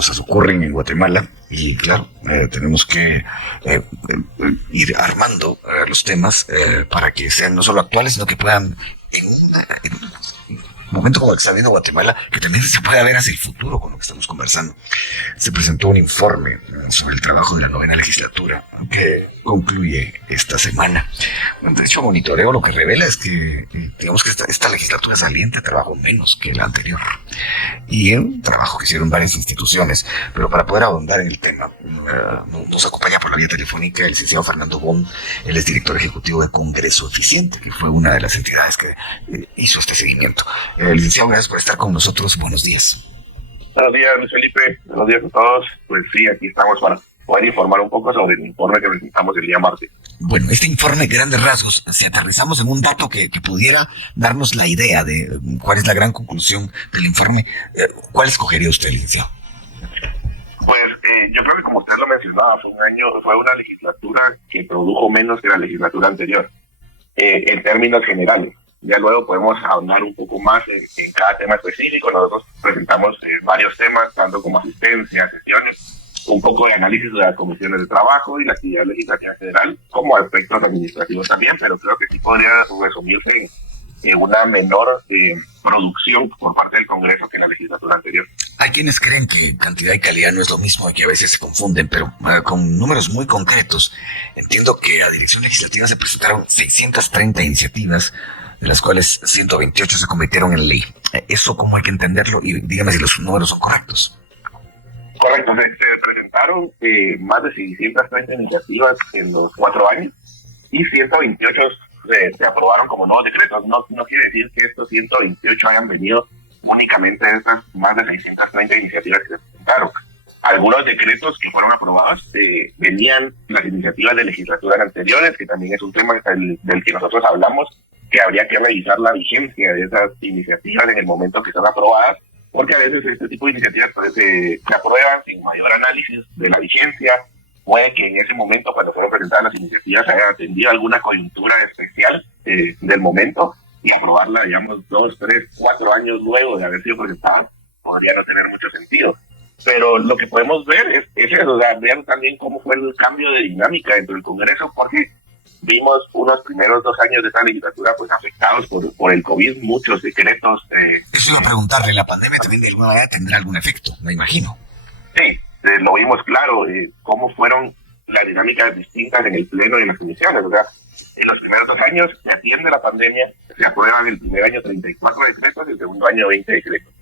cosas ocurren en Guatemala y claro, tenemos que ir armando los temas para que sean no solo actuales, sino que puedan en un momento como el que está viendo Guatemala, que también se puede ver hacia el futuro con lo que estamos conversando. Se presentó un informe sobre el trabajo de la 9ª legislatura que concluye esta semana. De hecho, monitoreo lo que revela es que, digamos que esta legislatura saliente trabajó menos que la anterior. Y un trabajo que hicieron varias instituciones. Pero para poder ahondar en el tema, nos acompaña por la vía telefónica el licenciado Fernando Bon. Él es director ejecutivo de Congreso Eficiente, que fue una de las entidades que hizo este seguimiento. Licenciado, gracias por estar con nosotros. Buenos días. Buenos días, Luis Felipe. Buenos días a todos. Pues sí, aquí estamos para poder informar un poco sobre el informe que presentamos el día martes. Bueno, este informe, grandes rasgos, si aterrizamos en un dato que pudiera darnos la idea de cuál es la gran conclusión del informe, ¿cuál escogería usted, licenciado? Pues yo creo que como usted lo mencionaba, fue una legislatura que produjo menos que la legislatura anterior, en términos generales. Ya luego podemos ahondar un poco más en cada tema específico. Nosotros presentamos varios temas, tanto como asistencia, sesiones, un poco de análisis de las comisiones de trabajo y la actividad legislativa federal, como aspectos administrativos también, pero creo que sí podría resumirse en una menor producción por parte del Congreso que en la legislatura anterior. Hay quienes creen que cantidad y calidad no es lo mismo y que a veces se confunden, pero con números muy concretos, entiendo que a Dirección Legislativa se presentaron 630 iniciativas, de las cuales 128 se convirtieron en ley. ¿Eso cómo hay que entenderlo? Y dígame si los números son correctos. Correcto, se presentaron más de 630 iniciativas en los 4 años y 128 se aprobaron como nuevos decretos. No quiere decir que estos 128 hayan venido únicamente de estas más de 630 iniciativas que se presentaron. Algunos decretos que fueron aprobados venían las iniciativas de legislaturas anteriores, que también es un tema del que nosotros hablamos, que habría que revisar la vigencia de esas iniciativas en el momento que están aprobadas, porque a veces este tipo de iniciativas se aprueban sin mayor análisis de la vigencia. Puede que en ese momento, cuando fueron presentadas las iniciativas, haya atendido alguna coyuntura especial del momento, y aprobarla, digamos, 2, 3, 4 años luego de haber sido presentada podría no tener mucho sentido. Pero lo que podemos ver es eso, o sea, ver también cómo fue el cambio de dinámica dentro del Congreso, porque vimos unos primeros 2 años de esta legislatura pues afectados por el COVID, muchos decretos. Eso iba a preguntarle, ¿la pandemia también de alguna manera tendrá algún efecto? Me imagino. Sí, lo vimos claro, cómo fueron las dinámicas distintas en el Pleno y en las comisiones. O sea, en los primeros 2 años se atiende la pandemia, se aprueban el primer año 34 decretos y el segundo año 20 decretos.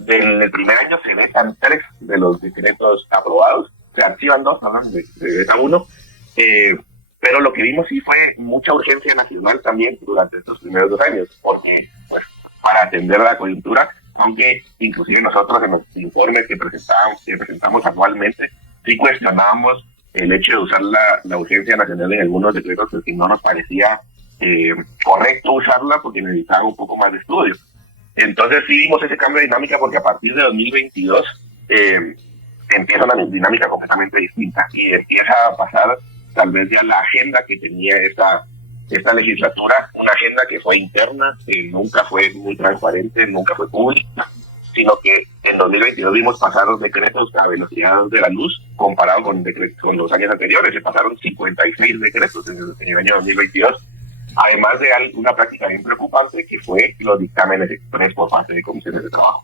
Del primer año se vetan 3 de los decretos aprobados, se archivan 2, hablan de veta 1, pero lo que vimos sí fue mucha urgencia nacional también durante estos primeros 2 años, porque pues para atender la coyuntura, aunque inclusive nosotros en los informes que presentamos anualmente, sí cuestionábamos el hecho de usar la urgencia nacional en algunos decretos, porque no nos parecía correcto usarla porque necesitaba un poco más de estudio. Entonces sí vimos ese cambio de dinámica, porque a partir de 2022 empieza una dinámica completamente distinta y empieza a pasar tal vez ya la agenda que tenía esta legislatura, una agenda que fue interna, que nunca fue muy transparente, nunca fue pública, sino que en 2022 vimos pasar los decretos a velocidad de la luz comparado con los años anteriores. Se pasaron 56 decretos en el año 2022, además de una práctica bien preocupante que fue los dictámenes express por parte de comisiones de trabajo.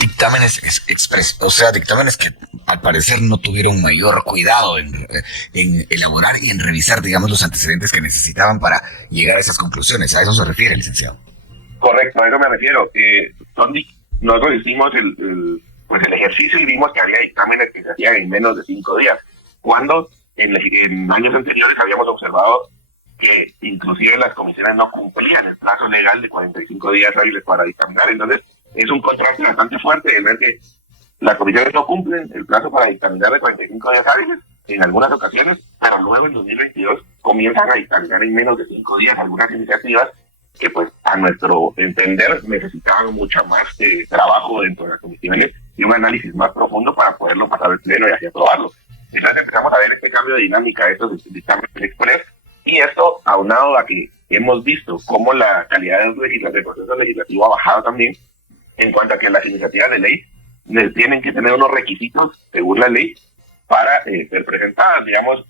Dictámenes express, o sea, dictámenes que al parecer no tuvieron mayor cuidado en elaborar y en revisar, digamos, los antecedentes que necesitaban para llegar a esas conclusiones. ¿A eso se refiere, licenciado? Correcto, a eso me refiero. Nosotros hicimos el ejercicio y vimos que había dictámenes que se hacían en menos de 5 días, cuando en años anteriores habíamos observado que inclusive las comisiones no cumplían el plazo legal de 45 días hábiles para dictaminar. Entonces es un contraste bastante fuerte el ver que las comisiones no cumplen el plazo para dictaminar de 45 días hábiles en algunas ocasiones, pero luego en 2022 comienzan a dictaminar en menos de 5 días algunas iniciativas que pues a nuestro entender necesitaban mucho más trabajo dentro de las comisiones y un análisis más profundo para poderlo pasar al pleno y así aprobarlo. Entonces empezamos a ver este cambio de dinámica de estos dictámenes express, y esto aunado a que hemos visto cómo la calidad del proceso legislativo ha bajado también, en cuanto a que las iniciativas de ley tienen que tener unos requisitos según la ley para ser presentadas, digamos,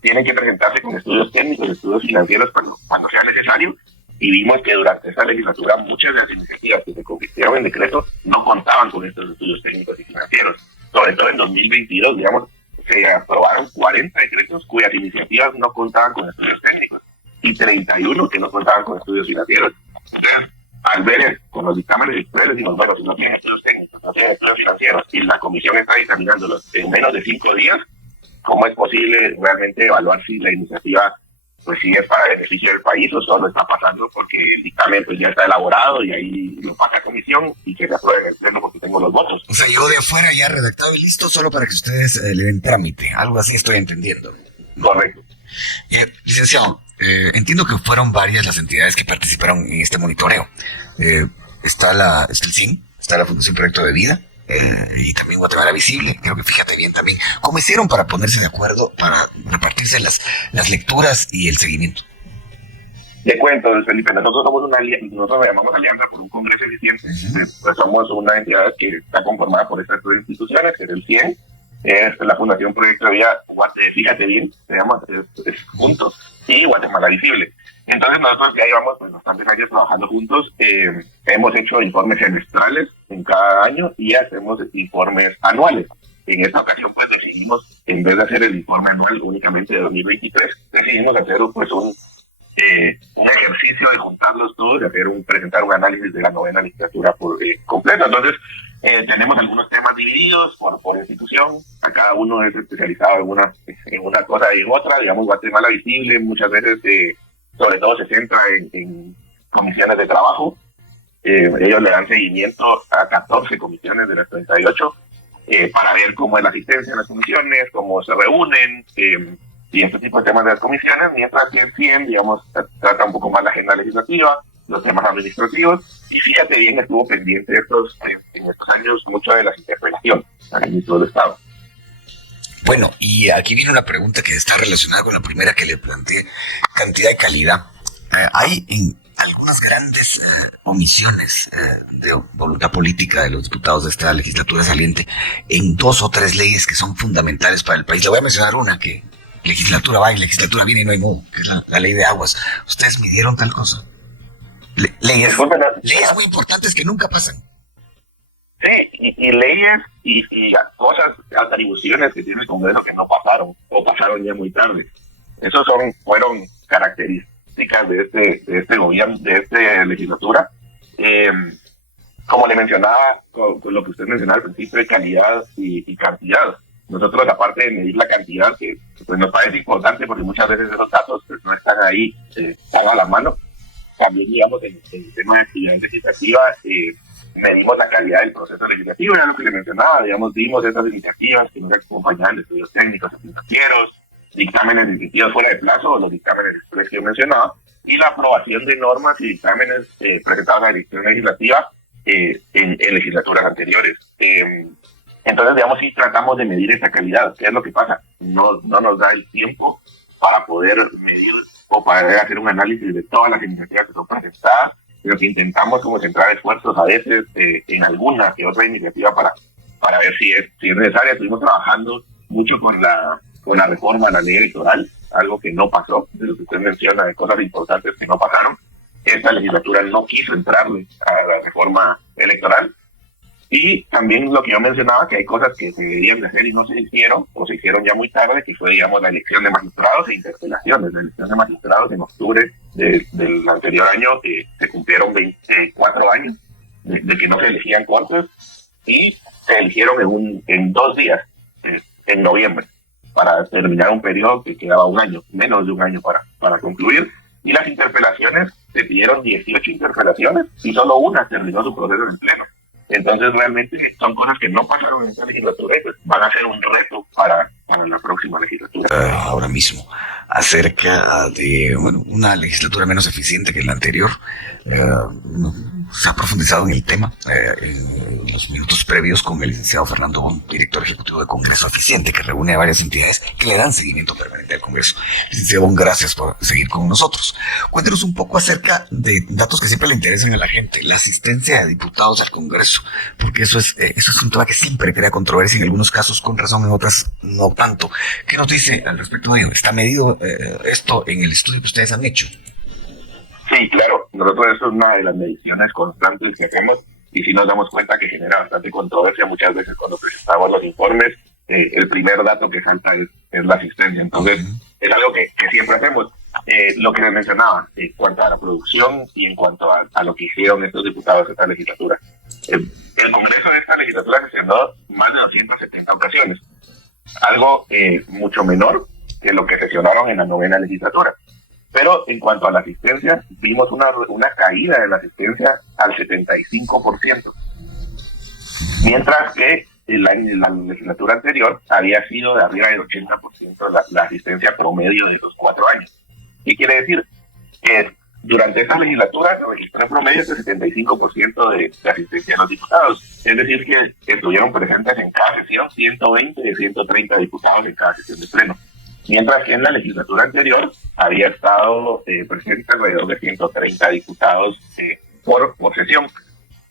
tienen que presentarse con estudios técnicos, estudios financieros cuando sea necesario, y vimos que durante esa legislatura muchas de las iniciativas que se convirtieron en decreto no contaban con estos estudios técnicos y financieros. Sobre todo en 2022, digamos, se aprobaron 40 decretos cuyas iniciativas no contaban con estudios técnicos y 31 que no contaban con estudios financieros. Entonces, al ver con los dictámenes express, decimos, bueno, si no tienen estudios técnicos, no tienen estudios financieros y la comisión está dictaminándolos en menos de 5 días, ¿cómo es posible realmente evaluar si la iniciativa pues si es para beneficio del país o solo está pasando porque el dictamen pues ya está elaborado y ahí lo pasa a comisión y que se apruebe en el pleno porque tengo los votos? O sea, yo de afuera ya redactado y listo solo para que ustedes le den trámite. Algo así estoy entendiendo. Correcto. Licenciado, entiendo que fueron varias las entidades que participaron en este monitoreo. Está el CIN, está la Fundación Proyecto de Vida, y también Guatemala Visible. Creo que fíjate bien también cómo hicieron para ponerse de acuerdo, para repartirse las lecturas y el seguimiento. Te cuento, Felipe, nosotros somos nosotros llamamos Alianza por un Congreso Eficiente. Pues somos una entidad que está conformada por estas dos instituciones, que es el CIEN, es la Fundación Proyecto de Vida, fíjate bien, se llama es juntos, y Guatemala Visible. Entonces nosotros ya llevamos pues, bastantes años trabajando juntos, hemos hecho informes semestrales en cada año y hacemos informes anuales. En esta ocasión pues decidimos, en vez de hacer el informe anual únicamente de 2023, decidimos hacer pues un ejercicio de juntarlos todos, de presentar un análisis de la novena legislatura por completo. Entonces tenemos algunos temas divididos por institución, a cada uno es especializado en una cosa y en otra. Digamos, Guatemala Visible muchas veces sobre todo se centra en comisiones de trabajo. Ellos le dan seguimiento a 14 comisiones de las 38 para ver cómo es la asistencia en las comisiones, cómo se reúnen y este tipo de temas de las comisiones, mientras que el CIEN, digamos, trata un poco más la agenda legislativa, los temas administrativos, y fíjate bien, estuvo pendiente en estos años mucho de las interpelaciones al ministro del Estado. Bueno, y aquí viene una pregunta que está relacionada con la primera que le planteé, cantidad y calidad. Hay en algunas grandes omisiones de voluntad política de los diputados de esta legislatura saliente en 2 o 3 leyes que son fundamentales para el país. Le voy a mencionar una que legislatura va y legislatura viene y no hay modo, que es la ley de aguas. ¿Ustedes midieron tal cosa? Leyes muy importantes que nunca pasan. Sí, y leyes y cosas, atribuciones que tiene el Congreso que no pasaron o pasaron ya muy tarde. Esos fueron características de este gobierno, de esta legislatura. Como le mencionaba, con lo que usted mencionaba al principio de calidad y cantidad. Nosotros, aparte de medir la cantidad, que pues nos parece importante porque muchas veces esos datos pues, no están ahí, están a la mano, también, digamos, en el tema de actividad legislativa, medimos la calidad del proceso legislativo, era lo que le mencionaba, digamos, dimos esas iniciativas que nos acompañaban de estudios técnicos y financieros, dictámenes de iniciativas fuera de plazo, los dictámenes express que yo mencionaba, y la aprobación de normas y dictámenes presentados a la dirección legislativa en legislaturas anteriores. Entonces, digamos, sí tratamos de medir esa calidad. ¿Qué es lo que pasa? No nos da el tiempo para poder medir o para hacer un análisis de todas las iniciativas que son presentadas, pero que intentamos como centrar esfuerzos a veces en alguna que otra iniciativa para ver si es necesaria. Estuvimos trabajando mucho con la reforma a la ley electoral, algo que no pasó, de lo que usted menciona, de cosas importantes que no pasaron. Esta legislatura no quiso entrarle a la reforma electoral. Y también lo que yo mencionaba, que hay cosas que se debían de hacer y no se hicieron, o se hicieron ya muy tarde, que fue, digamos, la elección de magistrados e interpelaciones. La elección de magistrados en octubre del anterior año, se cumplieron 24 años de que no se elegían cortes, y se eligieron en 2 días, en noviembre, para terminar un periodo que quedaba un año, menos de un año para concluir. Y las interpelaciones, se pidieron 18 interpelaciones, y solo una terminó su proceso en pleno. Entonces realmente son cosas que no pasaron en esta legislatura y pues van a ser un reto para para la próxima legislatura. Ahora mismo, acerca de una legislatura menos eficiente que la anterior. Se ha profundizado en el tema en los minutos previos con el licenciado Fernando Bon, director ejecutivo de Congreso Eficiente, que reúne a varias entidades que le dan seguimiento permanente al Congreso. Licenciado Bon, gracias por seguir con nosotros. Cuéntenos un poco acerca de datos que siempre le interesan a la gente, la asistencia de diputados al Congreso, porque eso es un tema que siempre crea controversia, en algunos casos con razón, en otras no tanto. ¿Qué nos dice al respecto de ello? ¿Está medido esto en el estudio que ustedes han hecho? Sí, claro. Nosotros eso es una de las mediciones constantes que hacemos y sí nos damos cuenta que genera bastante controversia muchas veces cuando presentamos los informes. El primer dato que salta es la asistencia. Entonces, es algo que siempre hacemos. Lo que les mencionaba, en cuanto a la producción y en cuanto a lo que hicieron estos diputados de esta legislatura. El Congreso de esta legislatura sesionó más de 270 ocasiones. Algo mucho menor que lo que sesionaron en la novena legislatura. Pero en cuanto a la asistencia, vimos una caída de la asistencia al 75%, mientras que en la legislatura anterior había sido de arriba del 80% la asistencia promedio de los 4 años. ¿Qué quiere decir? Que durante esta legislatura se registró en promedio el 75% de asistencia de los diputados. Es decir, que estuvieron presentes en cada sesión 120 de 130 diputados en cada sesión de pleno. Mientras que en la legislatura anterior había estado presente alrededor de 130 diputados por sesión.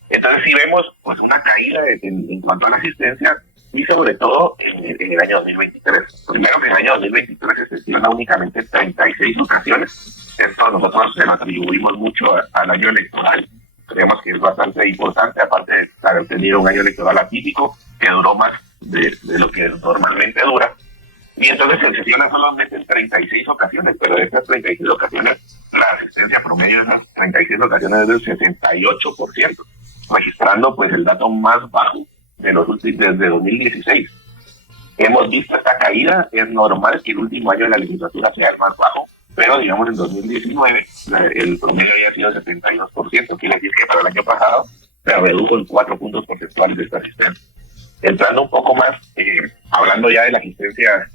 Entonces sí vemos pues una caída en cuanto a la asistencia y sobre todo en el año 2023. Primero que en el año 2023 se sesiona únicamente 36 ocasiones. Esto nosotros se lo atribuimos mucho al año electoral. Creemos que es bastante importante, aparte de haber tenido un año electoral atípico que duró más de lo que normalmente dura. Y entonces se sesiona solamente en 36 ocasiones, pero de estas 36 ocasiones, la asistencia promedio de esas 36 ocasiones es del 68%, registrando pues el dato más bajo de los últimos desde 2016. Hemos visto esta caída, es normal que el último año de la legislatura sea el más bajo, pero digamos en 2019 el promedio había sido 72%, quiere decir que para el año pasado se redujo en 4 puntos porcentuales de esta asistencia. Entrando un poco más, hablando ya de la asistencia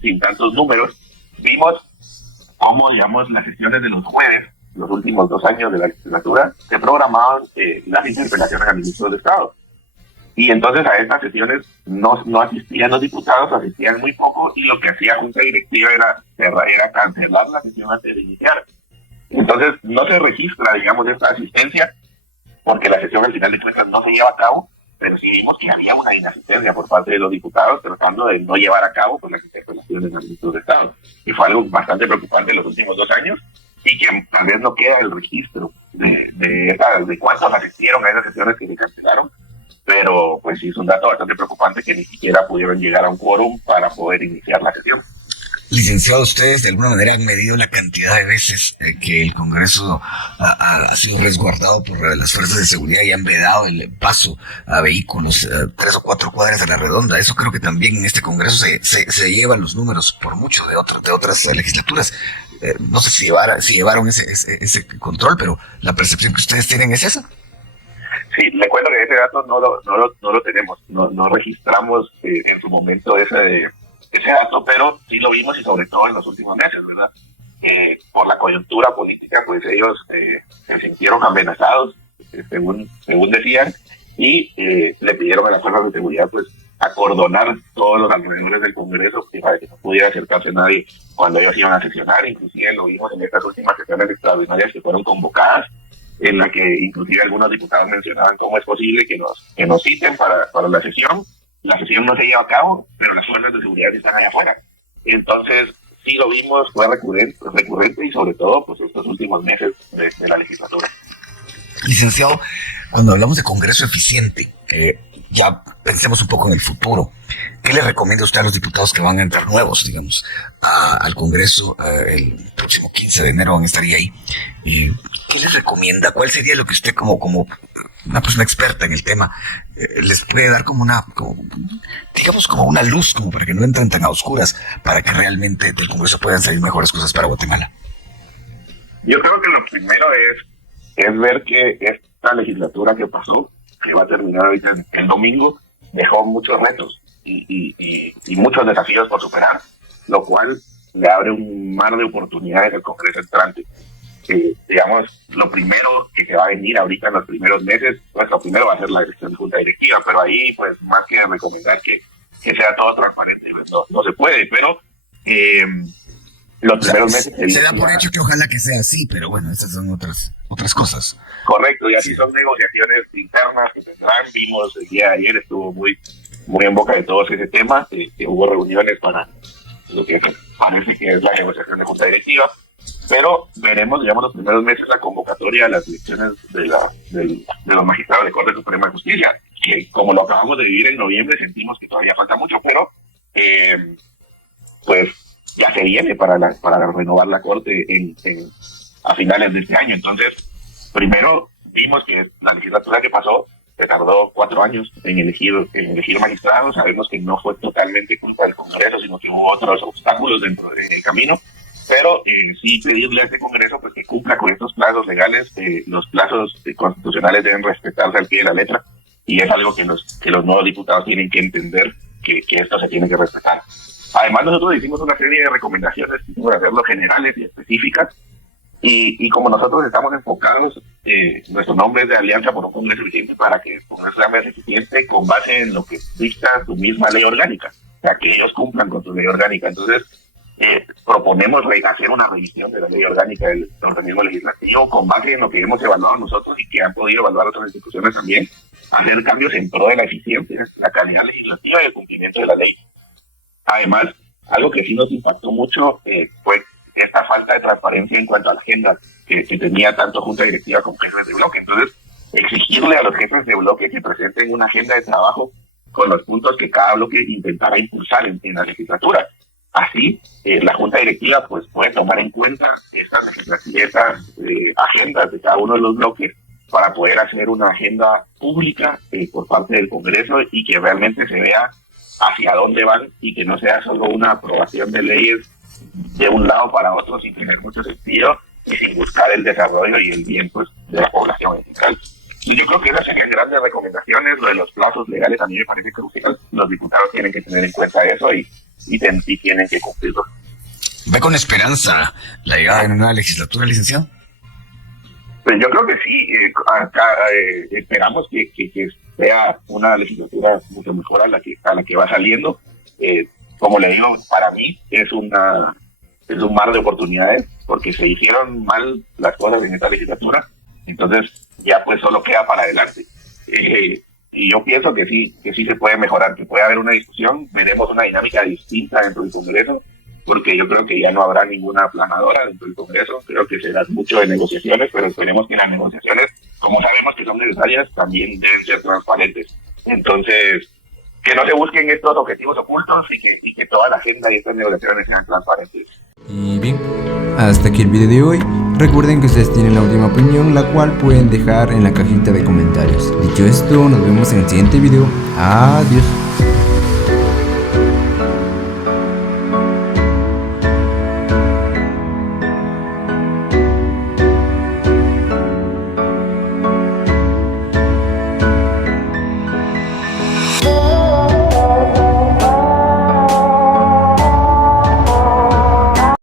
sin tantos números, vimos cómo, digamos, las sesiones de los jueves, los últimos 2 años de la legislatura, se programaban las interpelaciones al ministro de Estado. Y entonces a estas sesiones no asistían los diputados, asistían muy poco, y lo que hacía Junta Directiva era cancelar la sesión antes de iniciar. Entonces no se registra, digamos, esta asistencia, porque la sesión al final de cuentas no se lleva a cabo, pero sí vimos que había una inasistencia por parte de los diputados tratando de no llevar a cabo pues, las interpelaciones al ministro de Estado. Y fue algo bastante preocupante en los últimos 2 años y que tal vez no queda el registro de cuántos asistieron a esas sesiones que se cancelaron, pero pues sí es un dato bastante preocupante que ni siquiera pudieron llegar a un quórum para poder iniciar la sesión. Licenciado, ustedes de alguna manera han medido la cantidad de veces que el Congreso ha sido resguardado por las fuerzas de seguridad y han vedado el paso a vehículos 3 o 4 cuadras a la redonda. Eso creo que también en este Congreso se llevan los números por mucho de otras legislaturas. No sé si llevaron ese control, pero la percepción que ustedes tienen es esa. Sí, le cuento que ese dato no lo tenemos, no registramos en su momento ese dato, pero sí lo vimos y sobre todo en los últimos meses, ¿verdad? Por la coyuntura política, pues ellos se sintieron amenazados, según decían, y le pidieron a las fuerzas de seguridad, pues, acordonar todos los alrededores del Congreso para que no pudiera acercarse nadie cuando ellos iban a sesionar. Inclusive lo vimos en estas últimas sesiones extraordinarias que fueron convocadas, en la que inclusive algunos diputados mencionaban cómo es posible que nos citen para la sesión. La sesión no se lleva a cabo, pero las fuerzas de seguridad están allá afuera. Entonces, sí lo vimos, fue recurrente y sobre todo pues estos últimos meses de la legislatura. Licenciado, cuando hablamos de Congreso eficiente, ya pensemos un poco en el futuro. ¿Qué le recomienda usted a los diputados que van a entrar nuevos, digamos, al Congreso? El próximo 15 de enero van a estar ahí. ¿Qué les recomienda? ¿Cuál sería lo que usted como una persona experta en el tema les puede dar como una luz, como para que no entren tan a oscuras, para que realmente del Congreso puedan salir mejores cosas para Guatemala? Yo creo que lo primero es ver que esta legislatura que pasó, que va a terminar ahorita el domingo, dejó muchos retos. y muchos desafíos por superar, lo cual le abre un mar de oportunidades al Congreso entrante. Digamos, lo primero que se va a venir ahorita en los primeros meses, pues lo primero va a ser la elección de junta directiva, pero ahí pues más que recomendar que sea todo transparente, no se puede, pero los primeros meses... Se da por hecho que ojalá que sea así, pero bueno, esas son otras cosas. Correcto, y así son negociaciones internas que tendrán. Vimos el día de ayer, estuvo muy en boca de todos ese tema, que hubo reuniones para lo que parece que es la negociación de junta directiva, pero veremos, digamos, los primeros meses la convocatoria a las elecciones de los magistrados de Corte Suprema de Justicia, que como lo acabamos de vivir en noviembre, sentimos que todavía falta mucho, pero pues ya se viene para renovar la Corte a finales de este año. Entonces, primero vimos que la legislatura que pasó se tardó 4 años en elegir magistrados. Sabemos que no fue totalmente culpa del Congreso, sino que hubo otros obstáculos dentro del camino, pero sí pedirle a este Congreso pues que cumpla con estos plazos legales. Los plazos constitucionales deben respetarse al pie de la letra, y es algo que los nuevos diputados tienen que entender, que esto se tiene que respetar. Además, nosotros hicimos una serie de recomendaciones, quisimos hacerlo generales y específicas, y como nosotros estamos enfocados, nuestro nombre es de Alianza por un Congreso Eficiente, para que el Congreso sea más eficiente con base en lo que dicta su misma ley orgánica, o sea, que ellos cumplan con su ley orgánica. Entonces, proponemos hacer una revisión de la ley orgánica del organismo legislativo con base en lo que hemos evaluado nosotros y que han podido evaluar otras instituciones también, hacer cambios en pro de la eficiencia, la calidad legislativa y el cumplimiento de la ley. Además, algo que sí nos impactó mucho fue esta falta de transparencia en cuanto a la agenda que tenía tanto Junta Directiva como jefes de bloque. Entonces, exigirle a los jefes de bloque que presenten una agenda de trabajo con los puntos que cada bloque intentara impulsar en la legislatura. Así, la Junta Directiva pues puede tomar en cuenta estas agendas de cada uno de los bloques para poder hacer una agenda pública por parte del Congreso, y que realmente se vea hacia dónde van, y que no sea solo una aprobación de leyes de un lado para otro sin tener mucho sentido y sin buscar el desarrollo y el bien pues de la población en general. Y yo creo que esas serían grandes recomendaciones. Lo de los plazos legales a mí me parece crucial. Los diputados tienen que tener en cuenta eso y tienen que cumplirlo. ¿Ve con esperanza la llegada de una nueva legislatura, licenciado? Pues yo creo que sí. Esperamos que sea una legislatura mucho mejor a la que va saliendo. Como le digo, para mí es un mar de oportunidades, porque se hicieron mal las cosas en esta legislatura, entonces ya pues solo queda para adelante. Y yo pienso que sí se puede mejorar, que puede haber una discusión, veremos una dinámica distinta dentro del Congreso, porque yo creo que ya no habrá ninguna aplanadora dentro del Congreso. Creo que será mucho de negociaciones, pero esperemos que las negociaciones, como sabemos que son necesarias, también deben ser transparentes. Entonces, que no se busquen estos objetivos ocultos, y que toda la agenda y estas negociaciones sean transparentes. Y bien, hasta aquí el video de hoy. Recuerden que ustedes tienen la última opinión, la cual pueden dejar en la cajita de comentarios. Dicho esto, nos vemos en el siguiente video. Adiós.